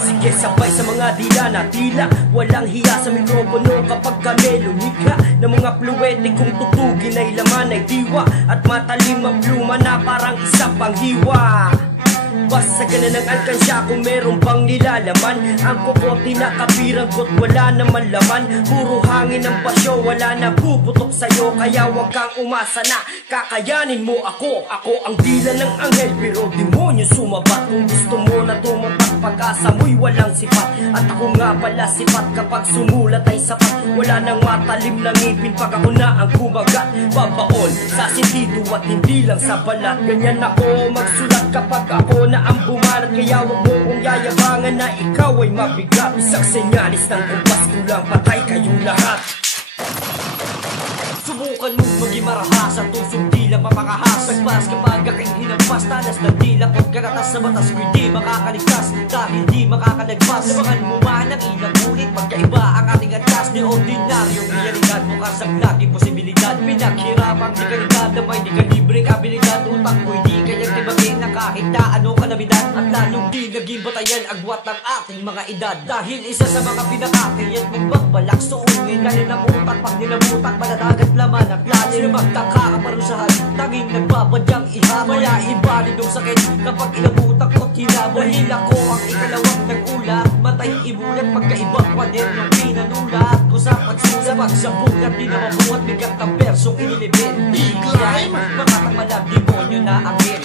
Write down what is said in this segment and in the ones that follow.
Sige, sabay sa mga dila na tila walang hiya sa mikropono kapag kami lumika ng mga pluwete kung tutugin ay laman ay diwa at matalim ang pluma na parang isa pang hiwa. Basta ganun ang alkansya kung meron bang nilalaman. Ang kokote na kapiranggot wala naman laman. Puro hangin ang basyo, wala na puputok sa'yo. Kaya wag kang umasa na kakayanin mo ako. Ako ang dila ng anghel pero demonyo sumabat. Kung gusto mo na tumapat pag-asa mo'y walang sipat. At ako nga pala sipat kapag sumulat ay sapat. Wala nang matalim na ngipin pag ako na ang kumagat. Babaon sa sentido at hindi lang sa balat. Ganyan ako magsulat kapag ako na ang bumalat. Kaya wag mo kong yayabangan na ikaw ay mabigat. Isang senyalis ng kumpas kulang patay kayong lahat. Subukan mong maging marahas at tusong dila mapakahas. Nagpas kapag aking hinampas, talas ng dila kung karatas sa batas ko'y di makakaligtas. Dahil di makakalagpas, labangan mo man ang ilang ulit. Pagkaiba ang ating atas ni ordinaryong realidad. Bukas ang laging posibilidad, pinaghirapang di kalidad na may di kalibreng abilidad. Utak ko'y di kayang tibagin na kahit na ano kalamidad. At lalong di naging batayan agwat ng ating mga edad. Dahil isa sa mga pinakakay at magbabalak suungin. Dahil ng utak pag nilamutak maladagat laman ang klase na magkakaparusahan. Tanging nagbabadyang ihamay. Kaya ibalid ang sakit kapag inabutak ko't hinabol. Dahil ako ang ikalawang nag-ulak, matay ibulat pagkaibang kwadernong pinanulat ko sa pagsulat. Pagsabog at di na mabuhat bigat ng bersong inilibit. Di-climb, makatang malab demonyo na angin.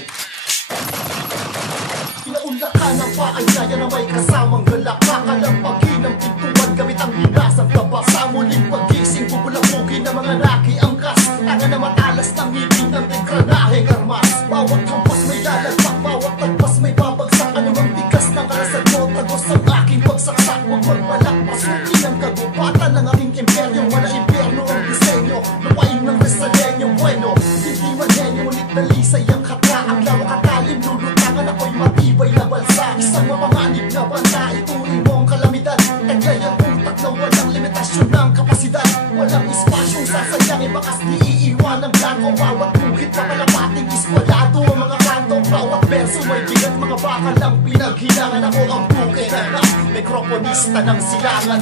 Inaunlakan ang paanyaya na may kasamang galak. Kakalampagin ang pintuan gamit ang hinasang taba. Sa muling pagising bubulabugin ng mga nakiangkas. Tanga na matalas ng ngipin ng tigranaheng armas. Bawat hampas may lalagpak, bawat tagpas may babagsak. Anumang tigas ng karasad mo, tagos ang aking pagsaksak. Huwag magbalak, pasukin ang kagubatan ng aking imperyo. Wala imperno ang disenyo, lupain ng resalenyo. Bueno, hindi man henyo, ngunit nalisay ang katra. Ang lawak at talim, lulutangan ako'y matibay na balsa. Isang mapanganib na banta, ituring mo ang kalamidad. Taglay ang utak na walang limitasyon ng kapasidad. Walang espasyong sasayang, ibakas di iiwan ng blanco. Bawat bukit papalapating iskwalado ang mga kanto. Bawat verso may bigat, mga bakal ang pinaghilangan. Ako ang buke na mikroponista ng silangan.